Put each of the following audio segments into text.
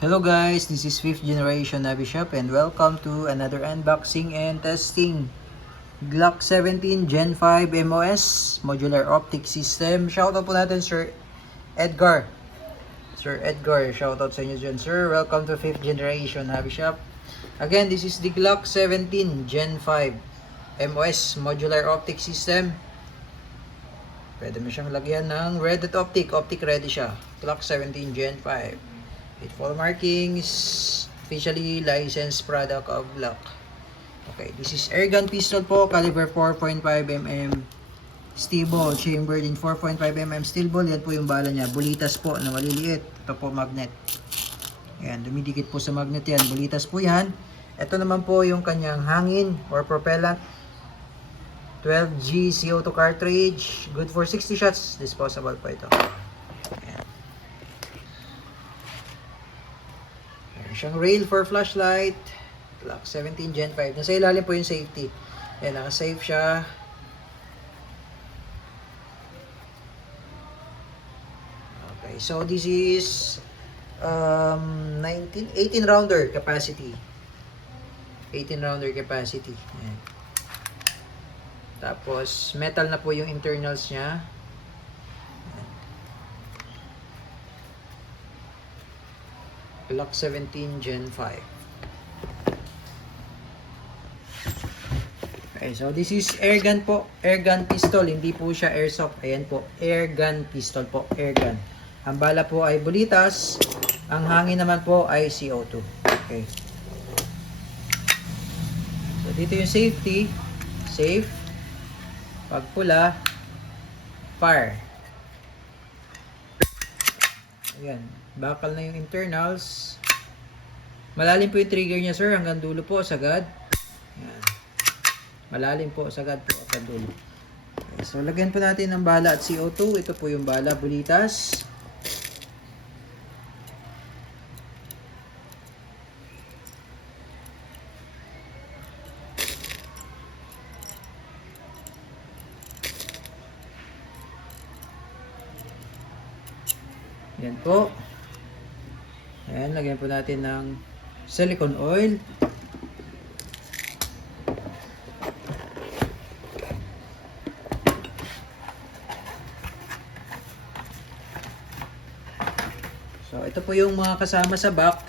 Hello guys, this is 5th generation Navi Shop and welcome to another unboxing and testing Glock 17 Gen 5 MOS Modular Optic System. Shoutout po natin Sir Edgar. Sir Edgar, shoutout sa inyo dyan sir. Welcome to 5th generation Navi Shop. Again, this is the Glock 17 Gen 5 MOS Modular Optic System. Pwede mo siyang lagyan ng red dot optic. Optic ready siya. Glock 17 Gen 5. With full markings, officially licensed product of Glock. Okay, this is airgun pistol po, caliber 4.5mm, steel ball, chambered in 4.5mm steel ball. Yan po yung bala niya, bulitas po na maliliit. Ito po magnet. Yan, dumidikit po sa magnet yan, bulitas po yan. Ito naman po yung kanyang hangin or propellant. 12G CO2 cartridge, good for 60 shots, disposable po ito. Siyang rail for flashlight, Glock 17 Gen 5. Nasa ilalim po yung safety. Ayan, naka-safe siya. Okay, so this is 18 rounder capacity. 18 rounder capacity. Ayan. Tapos, metal na po yung internals niya. Glock 17 Gen 5. Okay, so this is airgun po. Airgun pistol, hindi po siya airsoft. Ayan po, airgun pistol po, airgun. Ang bala po ay bulitas. Ang hangin naman po ay CO2. Okay. So dito yung safety. Safe. Pag pula, fire. Ayan. Bakal na yung internals. Malalim po yung trigger niya sir. Hanggang dulo po, sagad. Ayan. Malalim po, sagad po sa dulo. Okay, so lagyan po natin ng bala at CO2. Ito po yung bala, bulitas. Yan po. Ayan, lagyan po natin ng silicone oil. So, ito po yung mga kasama sa box.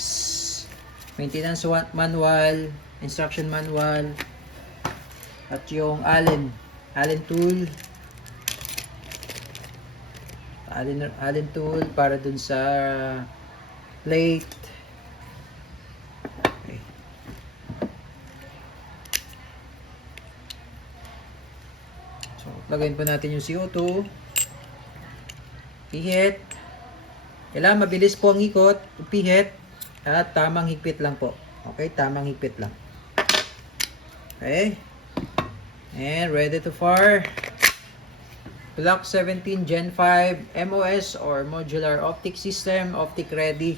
Maintenance manual, instruction manual, at yung Allen tool. Allen tool para dun sa plate. Okay. So, lagayin po natin yung CO2. Pihit. Kailangan mabilis po ang ikot. Pihit. At tamang higpit lang po. Okay, tamang higpit lang. Okay. And ready to fire. Glock 17 Gen 5 MOS or Modular Optic System, optic ready.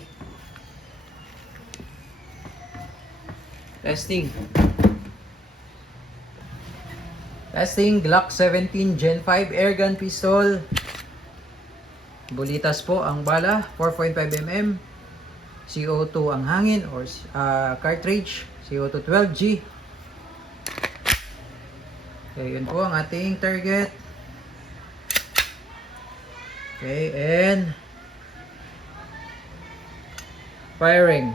Testing. Glock 17 Gen 5 airgun pistol. Bulitas po ang bala, 4.5mm. CO2 ang hangin or cartridge, CO2 12G. Okay, yun po ang ating target. Okay, and firing.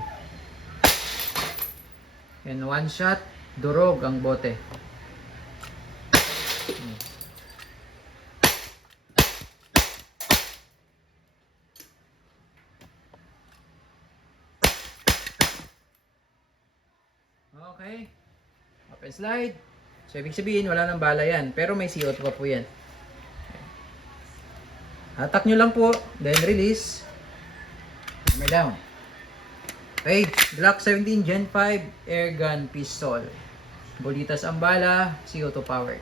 And one shot, durog ang bote. Okay. Open slide. So, ibig sabihin, wala nang bala yan. Pero may CO2 pa po yan. Hatak nyo lang po, then release. Hammer down. Okay, Glock 17 Gen 5 airgun pistol. Bulitas ang bala, CO2 powered.